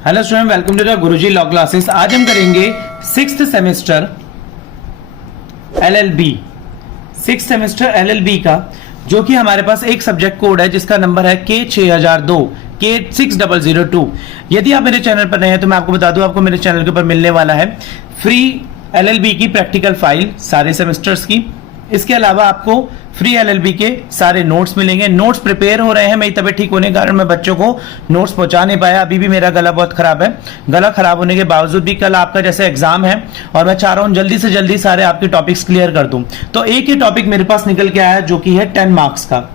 Hello student, welcome to the Guruji law classes. आज हम करेंगे sixth semester LLB, sixth semester LLB का, जो कि हमारे पास एक सब्जेक्ट कोड है जिसका नंबर है K6002 K6002। यदि आप मेरे चैनल पर नए हैं तो मैं आपको बता दूं, आपको मेरे चैनल के ऊपर मिलने वाला है फ्री एलएलबी की प्रैक्टिकल फाइल सारे सेमेस्टर्स की। इसके अलावा आपको फ्री एलएलबी के सारे नोट्स मिलेंगे। नोट्स प्रिपेयर हो रहे हैं, मेरी तबीयत ठीक होने के कारण मैं बच्चों को नोट्स पहुंचा नहीं पाया। अभी भी मेरा गला बहुत खराब है। गला खराब होने के बावजूद भी कल आपका जैसे एग्जाम है और मैं चाह रहा हूं जल्दी से जल्दी सारे आपके टॉपिक्स क्लियर कर दूं। तो एक ही टॉपिक मेरे पास निकल के आया जो कि है 10 मार्क्स का।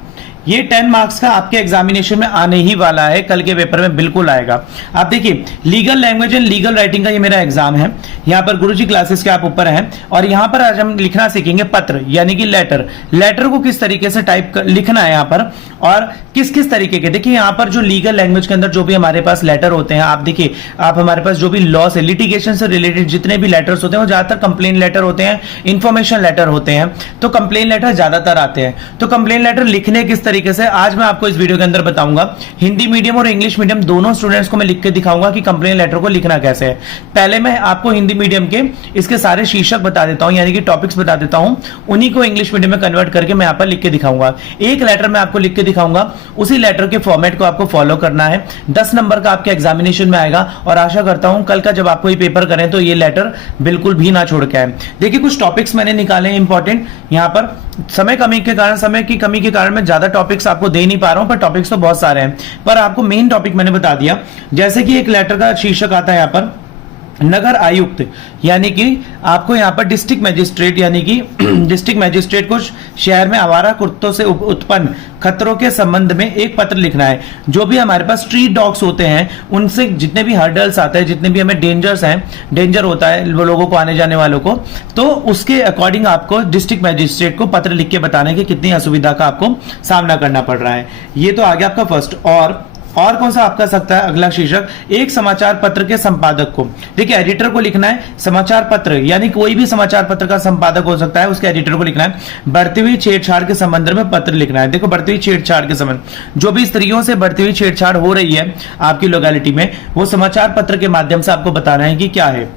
ये 10 मार्क्स का आपके एग्जामिनेशन में आने ही वाला है, कल के पेपर में बिल्कुल आएगा। आप देखिए, legal language and legal writing का ये मेरा एग्जाम है। यहाँ पर गुरुजी क्लासेस के आप ऊपर हैं और यहाँ पर आज हम लिखना सीखेंगे पत्र, यानी कि लेटर। लेटर को किस तरीके से लिखना है यहाँ पर और किस किस तरीके के। देखिए यहाँ पर जो लीगल लैंग्वेज के अंदर जो भी हमारे पास लेटर होते हैं, आप देखिए, आप हमारे पास जो भी लॉ से लिटिगेशन से रिलेटेड जितने भी लेटर्स होते हैं वो ज्यादातर कंप्लेन लेटर होते हैं, इंफॉर्मेशन लेटर होते हैं। तो कंप्लेन लेटर ज्यादातर आते हैं। तो कंप्लेन लेटर लिखने किस तरीके से आज मैं आपको इस वीडियो के अंदर बताऊंगा। हिंदी मीडियम और इंग्लिश मीडियम दोनों स्टूडेंट्स को मैं लिख के दिखाऊंगा कि कंप्लेन लेटर को लिखना कैसे है। पहले मैं आपको हिंदी मीडियम के इसके सारे शीर्षक बता देता हूं, यानी कि टॉपिक्स बता देता हूं, उन्हीं को इंग्लिश मीडियम में कन्वर्ट करके मैं यहाँ पर लिख के दिखाऊंगा। एक लेटर मैं आपको लिख के दिखाऊंगा, उसी लेटर के फॉर्मेट को आपको फॉलो करना है। 10 नंबर का आपके एग्जामिनेशन में आएगा और आशा करता हूं कल का जब आपको ये पेपर करें तो ये लेटर बिल्कुल भी ना छोड़ के आए। देखिए, कुछ टॉपिक्स मैंने निकाले हैं इंपॉर्टेंट। यहाँ पर समय की कमी के कारण मैं ज्यादा टॉपिक्स आपको दे नहीं पा रहा हूं, पर टॉपिक्स तो बहुत सारे हैं, पर आपको मेन टॉपिक मैंने बता दिया। जैसे कि एक लेटर का शीर्षक आता है यहाँ पर नगर आयुक्त, यानी कि आपको यहाँ पर डिस्ट्रिक्ट मैजिस्ट्रेट, यानी कि डिस्ट्रिक्ट मैजिस्ट्रेट को शहर में आवारा कुत्तों से उत्पन्न खतरों के संबंध में एक पत्र लिखना है। जो भी हमारे पास स्ट्रीट डॉग्स होते हैं, उनसे जितने भी हर्डल्स आते हैं, जितने भी हमें डेंजर होता है वो लोगों को, आने जाने वालों को, तो उसके अकॉर्डिंग आपको डिस्ट्रिक्ट मैजिस्ट्रेट को पत्र लिख के बताना है कि कितनी असुविधा का आपको सामना करना पड़ रहा है। ये तो आ गया आपका फर्स्ट। और कौन सा आपका सकता है अगला शीर्षक, एक समाचार पत्र के संपादक को। देखिए, एडिटर को लिखना है समाचार पत्र, यानी कोई भी समाचार पत्र का संपादक हो सकता है, उसके एडिटर को लिखना है। बढ़ती हुई छेड़छाड़ के संबंध में पत्र लिखना है। देखो, बढ़ती हुई छेड़छाड़ के संबंध, जो भी स्त्रियों से बढ़ती हुई छेड़छाड़ हो रही है आपकी लोकेलिटी में, वो समाचार पत्र के माध्यम से आपको बताना है कि क्या है।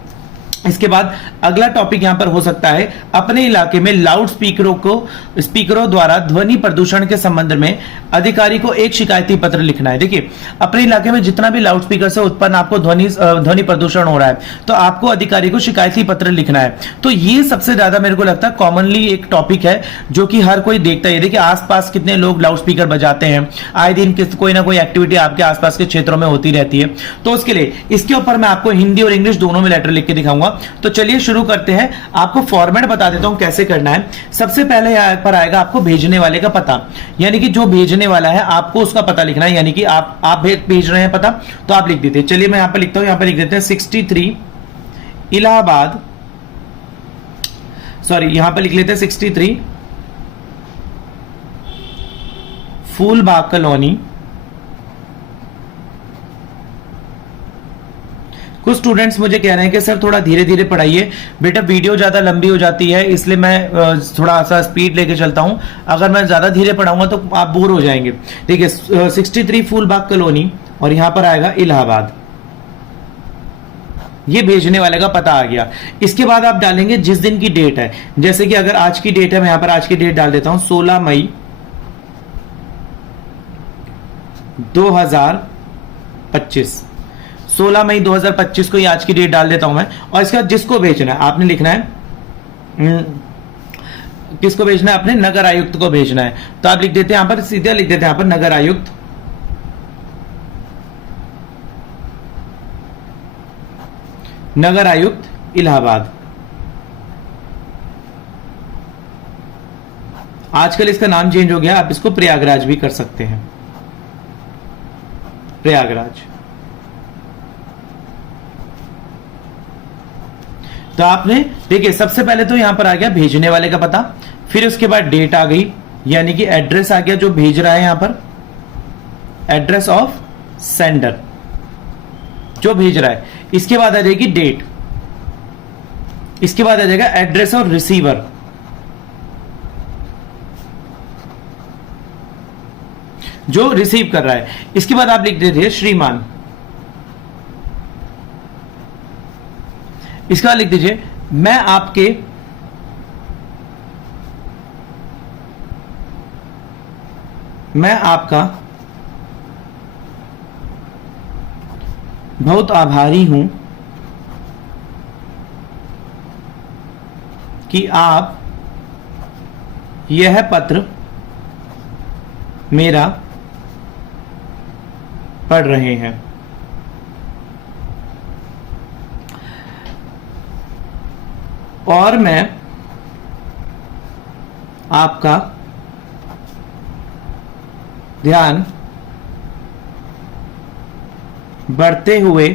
इसके बाद अगला टॉपिक यहां पर हो सकता है, अपने इलाके में लाउड स्पीकरों द्वारा ध्वनि प्रदूषण के संबंध में अधिकारी को एक शिकायती पत्र लिखना है। देखिए, अपने इलाके में जितना भी लाउड स्पीकर से उत्पन्न आपको ध्वनि प्रदूषण हो रहा है, तो आपको अधिकारी को शिकायती पत्र लिखना है। तो ये सबसे ज्यादा मेरे को लगता है कॉमनली एक टॉपिक है जो कि हर कोई देखता है। देखिए, आसपास कितने लोग लाउड स्पीकर बजाते हैं, आए दिन कोई ना कोई एक्टिविटी आपके आसपास के क्षेत्रों में होती रहती है। तो उसके लिए इसके ऊपर मैं आपको हिंदी और इंग्लिश दोनों में लेटर लिख के दिखाऊंगा। तो चलिए शुरू करते हैं। आपको फॉर्मेट बता देता हूं कैसे करना है। सबसे पहले यहां पर आएगा आपको भेजने वाले का पता, यानी कि जो भेजने वाला है आपको उसका पता लिखना है, यानी कि आप भेज रहे हैं पता, तो आप लिख देते हैं। चलिए मैं यहां पर लिखता हूं, यहां पर लिख देते हैं 63 इलाहाबाद, सॉरी यहां पर लिख लेते हैं 63 फूलबाग कॉलोनी। कुछ स्टूडेंट्स मुझे कह रहे हैं कि सर थोड़ा धीरे धीरे पढ़ाइए, बेटा वीडियो ज्यादा लंबी हो जाती है, इसलिए मैं थोड़ा सा स्पीड लेके चलता हूं। अगर मैं ज्यादा धीरे पढ़ाऊंगा तो आप बोर हो जाएंगे। देखिए, 63 फूलबाग कॉलोनी और यहां पर आएगा इलाहाबाद। ये भेजने वाले का पता आ गया। इसके बाद आप डालेंगे जिस दिन की डेट है। जैसे कि अगर आज की डेट है, मैं यहां पर आज की डेट डाल देता हूं 16 मई 2025। 16 मई 2025 को ये आज की डेट डाल देता हूं मैं। और इसके बाद जिसको भेजना है आपने लिखना है, किसको भेजना है, अपने नगर आयुक्त को भेजना है। तो आप लिख देते हैं यहां पर, सीधे लिख देते हैं यहां पर नगर आयुक्त, नगर आयुक्त इलाहाबाद। आजकल इसका नाम चेंज हो गया, आप इसको प्रयागराज भी कर सकते हैं, प्रयागराज। तो आपने देखिए, सबसे पहले तो यहां पर आ गया भेजने वाले का पता, फिर उसके बाद डेट आ गई, यानी कि एड्रेस आ गया जो भेज रहा है, यहां पर एड्रेस ऑफ सेंडर जो भेज रहा है। इसके बाद आ जाएगी डेट, इसके बाद आ जाएगा एड्रेस ऑफ रिसीवर, जो रिसीव कर रहा है। इसके बाद आप लिख देते हैं श्रीमान, इसके बाद लिख दीजिए मैं आपका बहुत आभारी हूं कि आप यह पत्र मेरा पढ़ रहे हैं। और मैं आपका ध्यान बढ़ते हुए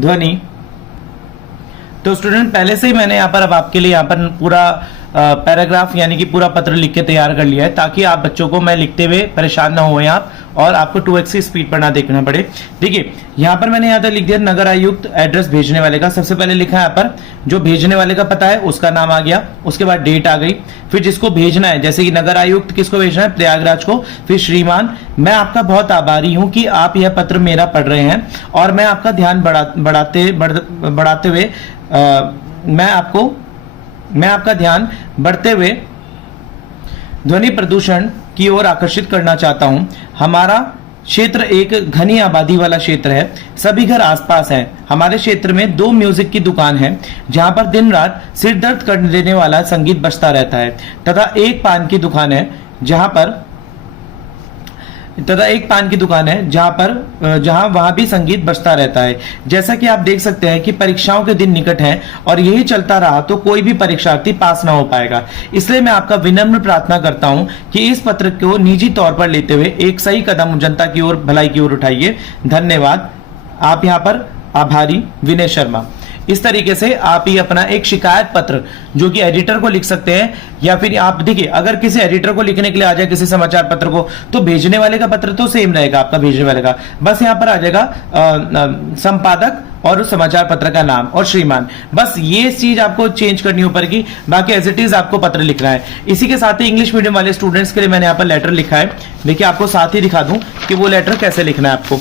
ध्वनि। तो स्टूडेंट पहले से ही मैंने यहां पर अब आपके लिए यहां पर पूरा पैराग्राफ यानी कि पूरा पत्र लिख के तैयार कर लिया है, ताकि आप बच्चों को मैं लिखते हुए परेशान ना हो आप और आपको 2x की स्पीड पर ना देखना पड़े। देखिए यहां पर मैंने यहां तक लिख दिया नगर आयुक्त एड्रेस भेजने वाले का। सबसे पहले लिखा है यहाँ पर जो भेजने वाले का पता है उसका नाम आ गया, उसके बाद डेट आ गई, फिर जिसको भेजना है जैसे कि नगर आयुक्त किसको भेजना है, प्रयागराज को, फिर श्रीमान मैं आपका बहुत आभारी हूं कि आप यह पत्र मेरा पढ़ रहे हैं और मैं आपका ध्यान बढ़ाते हुए मैं आपका ध्यान बढ़ते हुए ध्वनि प्रदूषण की ओर आकर्षित करना चाहता हूं। हमारा क्षेत्र एक घनी आबादी वाला क्षेत्र है, सभी घर आसपास हैं। हमारे क्षेत्र में 2 म्यूजिक की दुकान है जहां पर दिन रात सिर दर्द कर देने वाला संगीत बजता रहता है तथा एक पान की दुकान है जहां वहां भी संगीत बजता रहता है। जैसा कि आप देख सकते हैं कि परीक्षाओं के दिन निकट हैं और यही चलता रहा तो कोई भी परीक्षार्थी पास ना हो पाएगा। इसलिए मैं आपका विनम्र प्रार्थना करता हूं कि इस पत्र को निजी तौर पर लेते हुए एक सही कदम जनता की ओर, भलाई की ओर उठाइए। धन्यवाद। आप यहां पर आभारी विनय शर्मा। इस तरीके से आप ही अपना एक शिकायत पत्र जो कि एडिटर को लिख सकते हैं, या फिर आप देखिए अगर किसी एडिटर को लिखने के लिए आ जाए किसी समाचार पत्र को तो भेजने वाले का पत्र तो सेम रहेगा आपका भेजने वाले का, बस यहां पर आ जाएगा संपादक और उस समाचार पत्र का नाम और श्रीमान, बस ये चीज आपको चेंज करनी ऊपर की, बाकी एज इट इज आपको पत्र लिखना है। इसी के साथ ही इंग्लिश मीडियम वाले स्टूडेंट्स के लिए मैंने यहाँ पर लेटर लिखा है। देखिए आपको साथ ही दिखा दूं कि वो लेटर कैसे लिखना है आपको।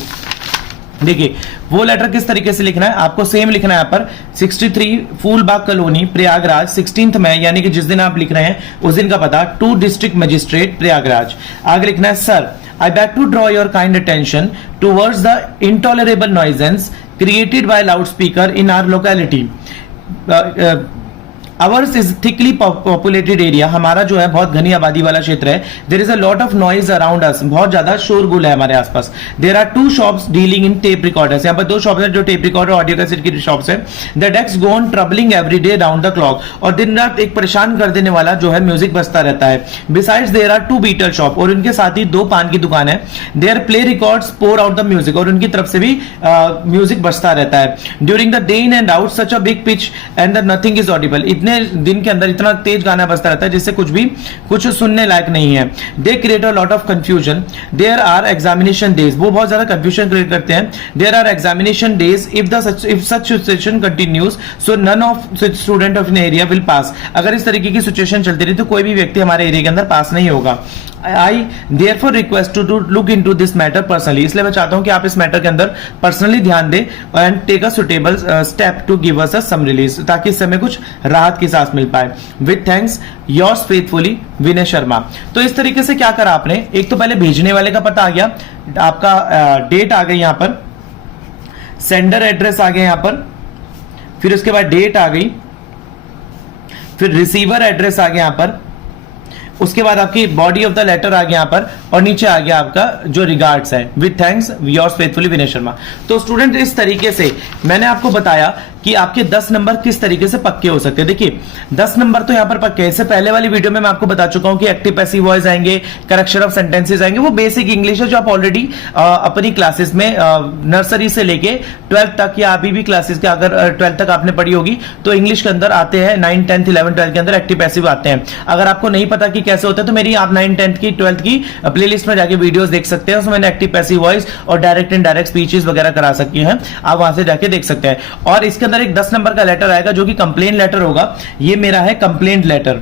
देखिए वो लेटर किस तरीके से लिखना है, आपको सेम लिखना है यहाँ पर 63 फूलबाग कॉलोनी प्रयागराज 16 मई यानी कि जिस दिन आप लिख रहे हैं उस दिन का पता, टू डिस्ट्रिक्ट मजिस्ट्रेट प्रयागराज। आगे लिखना है sir I beg to draw your kind attention towards the intolerable nuisance created by loudspeaker in our locality. Ours is thickly populated area, हमारा जो है बहुत घनी आबादी वाला क्षेत्र है। There is a lot of noise around us, बहुत ज्यादा शोरगुल है हमारे आसपास। There are 2 shops dealing in tape recorders, यहाँ पर 2 शॉप्स हैं जो टेप रिकॉर्डर ऑडियो कैसेट की शॉप्स है। The decks go on troubling every day round the clock, और दिन रात एक परेशान कर देने वाला जो है म्यूजिक बजता रहता है। Besides there are 2 beetle shop, और उनके साथ ही 2 पान की दुकान है। Their play records pour out the music, और उनकी तरफ से भी म्यूजिक बजता रहता है। During the day in and out such a big pitch and the nothing is audible, दिन के अंदर इतना तेज गाना बजता रहता है जिससे कुछ सुनने लायक नहीं है। They create a lot of confusion. There are examination days, वो बहुत ज्यादा कंफ्यूजन क्रिएट करते हैं। There are examination days if such situation continues so none of student of in area will pass, अगर इस तरीके की सिचुएशन चलती रही तो कोई भी व्यक्ति हमारे एरिया के अंदर पास नहीं होगा। I therefore request to look into this matter personally, इसलिए मैं चाहता हूं कि आप इस मैटर के अंदर पर्सनली ध्यान दें and take a suitable step to give us some release, ताकि इस समय कुछ राहत की सांस मिल पाए। With thanks yours faithfully Vinay Sharma. तो इस तरीके से क्या करा आपने, एक तो पहले भेजने वाले का पता आ गया, आपका डेट आ गई यहाँ पर, सेंडर एड्रेस आ गया यहाँ पर, फिर उसके बाद डेट आ गई, फिर रिसीवर एड्रेस आ गया यहाँ पर, उसके बाद आपकी बॉडी ऑफ द लेटर आ गया यहाँ पर, और नीचे आ गया आपका जो रिगार्ड्स है, with thanks yours faithfully Vinay Sharma. तो स्टूडेंट इस तरीके से मैंने आपको बताया कि आपके 10 नंबर किस तरीके से पक्के हो सकते हैं। देखिए 10 नंबर तो यहाँ पर पक्के हैं। इससे पहले वाली वीडियो में मैं आपको बता चुका हूं कि एक्टिव पैसिव वॉइस आएंगे, करेक्शन ऑफ सेंटेंसेस आएंगे, वो बेसिक इंग्लिश है जो आप ऑलरेडी अपनी क्लासेस में नर्सरी से लेके 12th तक या अभी भी क्लासेस के अगर 12th तक आपने पढ़ी होगी तो इंग्लिश के अंदर आते हैं। 9, 10, 11, 12 के अंदर एक्टिव पैसिव आते हैं। अगर आपको नहीं पता कि कैसे होता है तो मेरी आप 9, 10 की 12th की प्लेलिस्ट में जाके वीडियोस देख सकते हैं, उसमें मैंने एक्टिव पैसिव वॉइस और डायरेक्ट एंड डायरेक्ट स्पीचेस वगैरह करा सकती हैं, आप वहां से जाके देख सकते हैं। और इसके अंदर एक 10 नंबर का लेटर आएगा जो कि कंप्लेन लेटर होगा। ये मेरा है कंप्लेंट लेटर,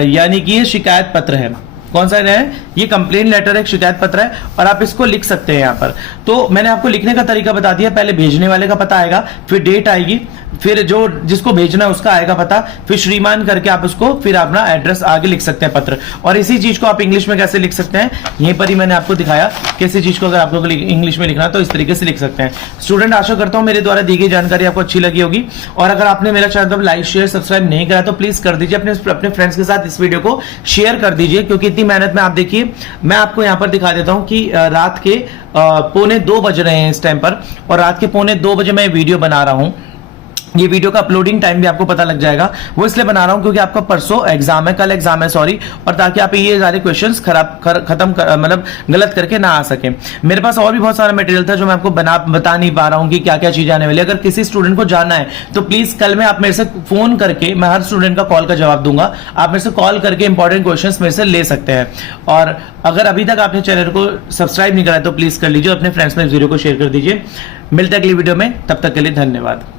यानी कि ये शिकायत पत्र है। कौन सा है, ये कंप्लेन लेटर, एक शिकायत पत्र है, और आप इसको लिख सकते हैं यहाँ पर। तो मैंने आपको लिखने का तरीका बता दिया, पहले भेजने वाले का पता आएगा, फिर डेट आएगी, फिर जो जिसको भेजना है उसका आएगा पता, फिर श्रीमान करके आप उसको फिर अपना एड्रेस आगे लिख सकते हैं पत्र। और इसी चीज को आप इंग्लिश में कैसे लिख सकते हैं, यहीं पर ही मैंने आपको दिखाया किसी चीज को अगर आपको इंग्लिश में लिखना तो इस तरीके से लिख सकते हैं। स्टूडेंट, आशा करता हूं मेरे द्वारा दी गई जानकारी आपको अच्छी लगी होगी, और अगर आपने मेरा चैनल लाइक शेयर सब्सक्राइब नहीं करा तो प्लीज कर दीजिए, अपने फ्रेंड्स के साथ इस वीडियो को शेयर कर दीजिए, क्योंकि इतनी मेहनत में आप देखिए मैं आपको यहाँ पर दिखा देता हूँ कि रात के 1:45 बज रहे हैं इस टाइम पर, और रात के 1:45 बजे मैं वीडियो बना रहा हूँ। ये वीडियो का अपलोडिंग टाइम भी आपको पता लग जाएगा, वो इसलिए बना रहा हूं क्योंकि आपका परसों एग्जाम है, कल एग्जाम है सॉरी, और ताकि आप ये सारे क्वेश्चंस मतलब गलत करके ना आ सके। मेरे पास और भी बहुत सारा मटेरियल था जो मैं आपको बता नहीं पा रहा हूं कि क्या क्या चीजें आने वाली। अगर किसी स्टूडेंट को जानना है तो प्लीज कल में आप मेरे से फोन करके, मैं हर स्टूडेंट का कॉल का जवाब दूंगा, आप मेरे से कॉल करके इंपॉर्टेंट क्वेश्चंस मेरे से ले सकते हैं। और अगर अभी तक आपने चैनल को सब्सक्राइब नहीं करा तो प्लीज कर लीजिए, अपने फ्रेंड्स में इस वीडियो को शेयर कर दीजिए। मिलते हैं अगली वीडियो में, तब तक के लिए धन्यवाद।